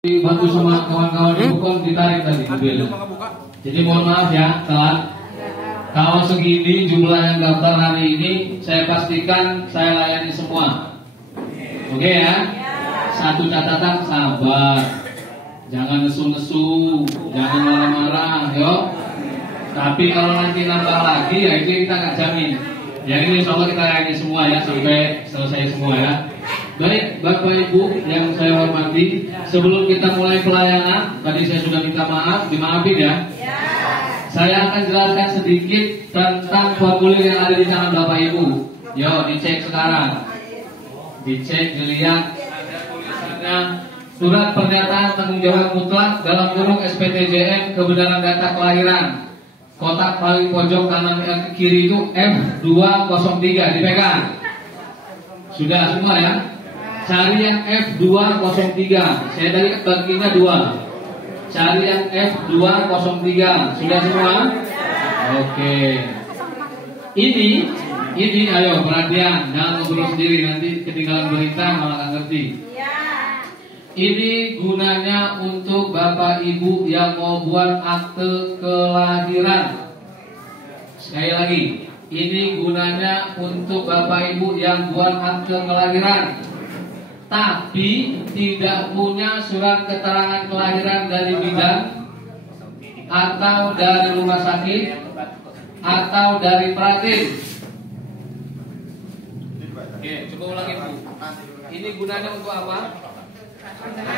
dibantu sama kawan-kawan ibu kan ditarik tadi mobil. Jadi mohon maaf ya telat. Kalau segini jumlah yang daftar hari ini, saya pastikan saya layani semua. Oke ya? Satu catatan, sabar, jangan nesu-nesu, jangan marah-marah, yo. Tapi kalau nanti nambah lagi ya itu kita nggak jamin. Jadi insya Allah kita layani semua ya sampai selesai semua ya. Baik Bapak Ibu yang saya hormati, sebelum kita mulai pelayanan, tadi saya sudah minta maaf, dimaafin ya. Saya akan jelaskan sedikit tentang formulir yang ada di tangan Bapak Ibu. Yo, dicek sekarang. Dicek, dilihat ada tulisannya surat pernyataan tanggung jawab mutlak dalam kurung SPTJM kebenaran data kelahiran. Kotak paling pojok kanan yang kiri itu F203 dipegang. Sudah semua ya? Cari yang F203. Saya tadi baginya 2. Cari yang F203. Sudah semua? Oke. Ini ayo perhatian, jangan ngobrol sendiri nanti ketinggalan berita malah nggak ngerti. Ini gunanya untuk Bapak Ibu yang mau buat akte kelahiran. Sekali lagi, ini gunanya untuk Bapak Ibu yang buat akte kelahiran, tapi tidak punya surat keterangan kelahiran dari bidan atau dari rumah sakit atau dari pratin. Oke, coba ulangi Bu. Ini gunanya untuk apa? Jangan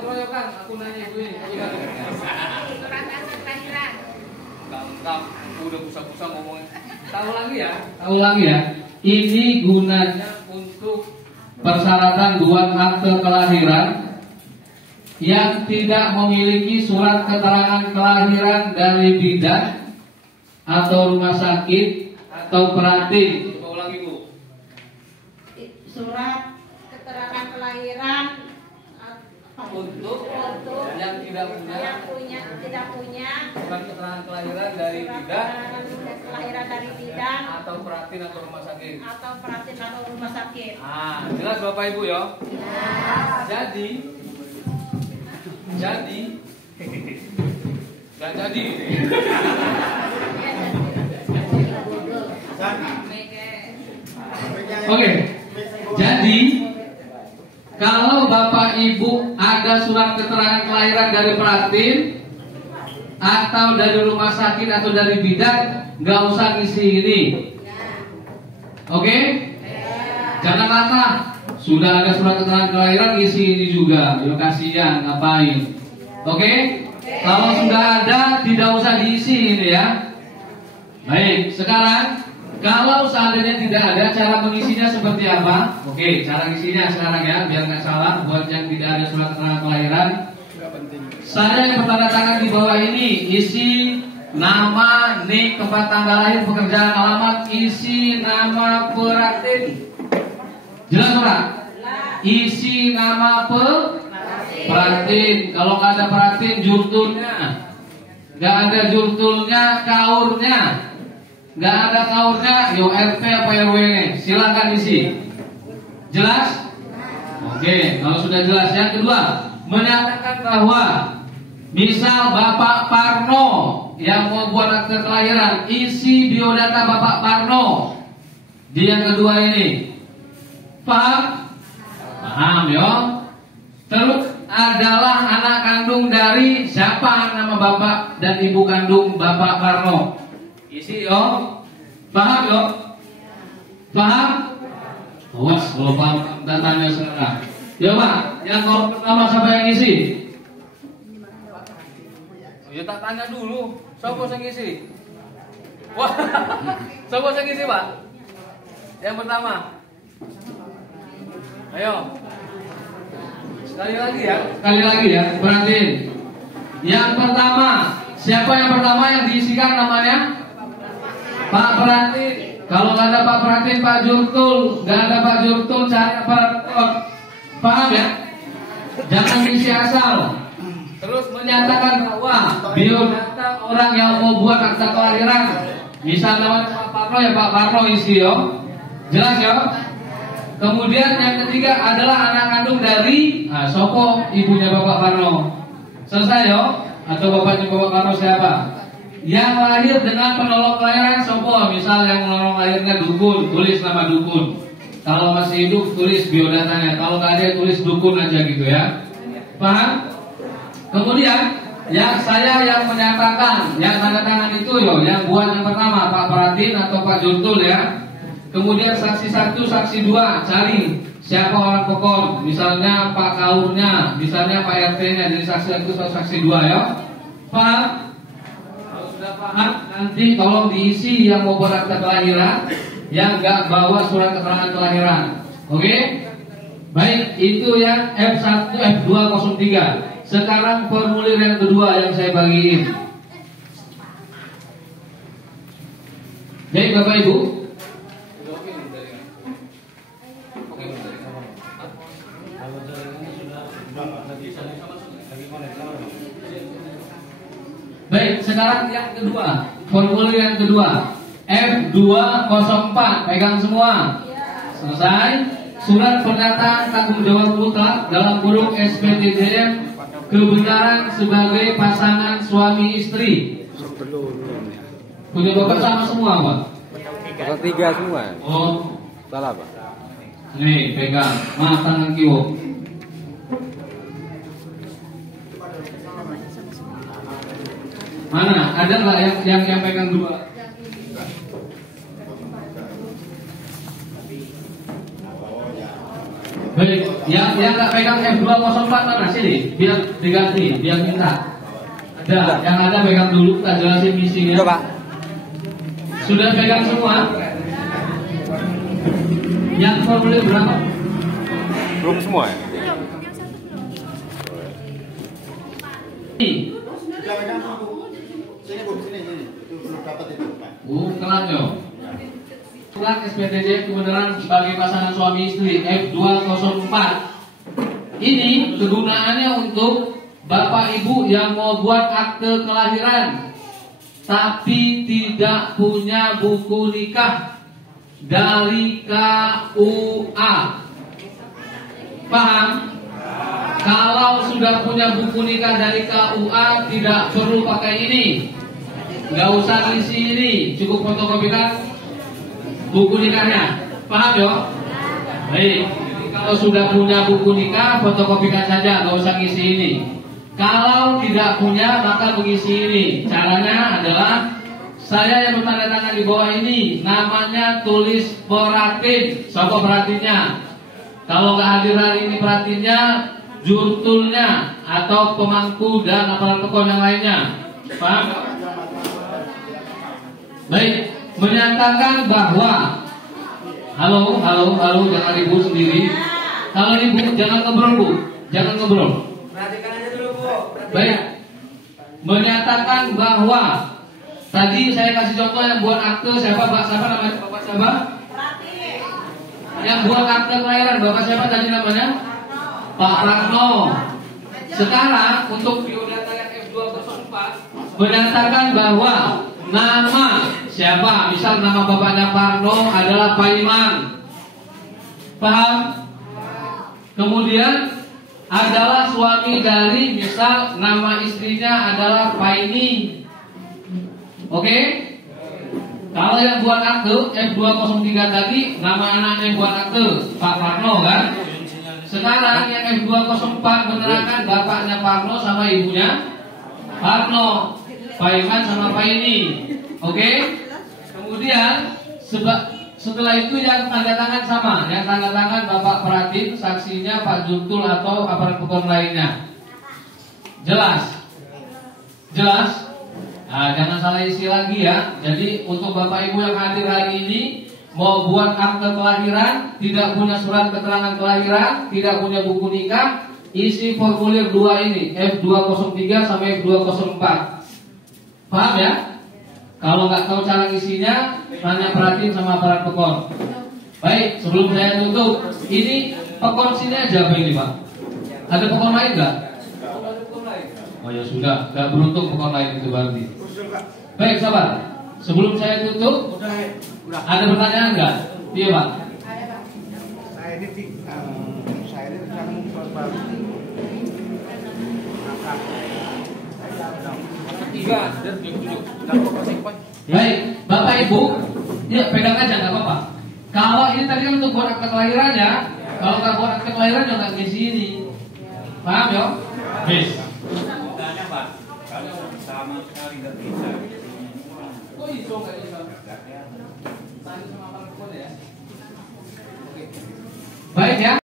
keroyokan, aku nanya Bu ini. Surat akte kelahiran. Gampang, aku udah pusat-pusat ngomongin. Tahu lagi ya. Ini gunanya untuk persyaratan buat akte kelahiran yang tidak memiliki surat keterangan kelahiran dari bidan atau rumah sakit atau pratin. Coba ulangi Bu. Surat keterangan kelahiran Untuk yang tidak punya tidak punya surat keterangan kelahiran dari bidan kelahiran dari bidan atau pratin atau rumah sakit. Jelas Bapak Ibu ya? Jadi nggak jadi. Oke. Jadi kalau Bapak Ibu ada surat keterangan kelahiran dari pratin atau dari rumah sakit atau dari bidan, nggak usah ngisi ini. Oke? Jangan latah. Sudah ada surat keterangan kelahiran, ngisi ini juga. Ya kasihan, ngapain? Oke? Kalau sudah ada, tidak usah diisi ini ya. Baik, sekarang kalau seandainya tidak ada, cara mengisinya seperti apa? Oke, cara ngisinya sekarang ya, biar nggak salah. Buat yang tidak ada surat keterangan kelahiran, saya yang bertanda tangan di bawah ini isi nama, nik, tempat tanggal lahir, pekerjaan, alamat, isi nama pratin. Jelas Pak? Isi nama pratin. Kalau nggak ada pratin, jurtulnya. Nggak ada jurtulnya, kaurnya. Nggak ada kaurnya, yo RT apa RW nya? Silakan isi. Jelas? Oke, kalau sudah jelas, yang kedua, menyatakan bahwa misal Bapak Parno yang mau buat akte kelahiran, isi biodata Bapak Parno di yang kedua ini. Paham? Paham yo. Terus adalah anak kandung dari siapa nama Bapak dan Ibu kandung Bapak Parno. Isi yo. Paham yo? Paham? Awas kalau paham datanya sekarang. Ya Pak, yang nomor pertama siapa yang isi? Ya tak tanya dulu, siapa yang ngisi? Wah, siapa yang ngisi Pak? Yang pertama. Ayo. Sekali lagi ya, perhatiin. Yang pertama, siapa yang pertama yang diisikan namanya? Pak Pratin. Kalau nggak ada Pak Pratin, Pak Jurtul. Nggak ada Pak Jurtul, cari Pak. Paham ya? Jangan ngisi asal. Terus menyatakan bahwa biodata orang yang mau buat akta kelahiran, misal namanya Pak Parno ya Pak Parno isi yo. Jelas ya? Kemudian yang ketiga adalah anak kandung dari Sopo, ibunya Bapak Parno. Selesai yo? Atau bapaknya Bapak Parno siapa? Yang lahir dengan penolong kelahiran Sopo. Misal yang penolong lahirnya Dukun, tulis nama Dukun. Kalau masih hidup tulis biodatanya. Kalau nggak ada tulis Dukun aja gitu ya. Paham? Kemudian saya yang menyatakan, yang tanda tangan itu yo, yang buat yang pertama Pak Pratin atau Pak Juntul ya. Kemudian saksi 1, saksi 2 cari siapa orang pokok, misalnya Pak Kaurnya, misalnya Pak RT-nya, jadi saksi 1 atau saksi 2 ya. Paham? Kalau sudah paham, nanti tolong diisi yang mau buat akta kelahiran, yang nggak bawa surat keterangan kelahiran. Oke? Baik, itu yang F1, F203. Sekarang formulir yang kedua yang saya bagiin. Baik Bapak Ibu. Baik, sekarang yang kedua, formulir yang kedua, F204, pegang semua. Selesai. Surat pernyataan tanggung jawab mutlak dalam kurung SPTJM kebenaran sebagai pasangan suami istri. Punya Bapak sama semua, Pak? Kalau 3 semua. Oh, salah Pak. Nih, pegang, tangan kiwo. Mana? Ada nggak yang pegang 2? Baik, yang nggak pegang F204 mana sini? Biar diganti, biar minta. Ada, yang ada pegang dulu, kita jelasin misinya. Coba. Sudah pegang semua? Yang formulir berapa? Belum semua ya? Ini. Kelan yo. Surat SPTJ kebenaran sebagai pasangan suami istri F204. Ini kegunaannya untuk Bapak Ibu yang mau buat akte kelahiran tapi tidak punya buku nikah dari KUA. Paham? Kalau sudah punya buku nikah dari KUA tidak perlu pakai ini. Nggak usah ngisi ini, cukup fotokopikan buku nikahnya. Paham yo? Baik. Kalau sudah punya buku nikah, fotokopikan saja, nggak usah ngisi ini. Kalau tidak punya, maka mengisi ini. Caranya adalah saya yang bertanda tangan di bawah ini, namanya tulis Pratin. Siapa Pratinnya? Kalau nggak hadir hari ini Pratinnya, Jurtulnya atau pemangku dan aparat pokok yang lainnya. Paham? Baik, menyatakan bahwa halo, jangan ribut sendiri. Kalau ribut jangan ngobrol Bu, jangan ngobrol. Perhatikan aja dulu Bu. Baik, menyatakan bahwa tadi saya kasih contoh yang buat akte siapa namanya Bapak siapa? Yang buat akte kelahiran Bapak siapa tadi namanya? Pak Ragno. Sekarang untuk biodata yang F204 menyatakan bahwa nama siapa? Misal nama bapaknya Parno adalah Paiman. Paham? Kemudian adalah suami dari, misal nama istrinya adalah Paini. Oke? Kalau yang buat akte F203 tadi nama anaknya yang buat akte Pak Parno kan? Sekarang yang F204 menerangkan bapaknya Parno sama ibunya Parno, Paiman sama Paini. Oke? Kemudian setelah itu yang tanda tangan sama, yang tanda tangan Bapak Pratin, saksinya Pak Juntul atau aparat hukum lainnya. Jelas? Jelas? Nah, jangan salah isi lagi ya. Jadi untuk Bapak Ibu yang hadir hari ini mau buat akte kelahiran, tidak punya surat keterangan kelahiran, tidak punya buku nikah, isi formulir 2 ini, F203 sampai F204. Paham ya? Kalau nggak tahu cara isinya, tanya Pratin sama aparat pekon. Baik, sebelum saya tutup, ini pekon sini aja apa ini Pak? Ada pekon lain nggak? Oh ya sudah, nggak beruntung pekon lain itu berarti. Baik, sabar. Sebelum saya tutup, ada pertanyaan nggak? Iya Pak. Baik, Bapak Ibu, ya pegang aja nggak apa-apa. Kalau ini tadi kan untuk buat akte kelahiran ya. Kalau nggak buat akte kelahiran jangan nggak ngisi ini. Paham ya? Bis. Tanya Pak, kalau sama sekali nggak bisa. Oh itu nggak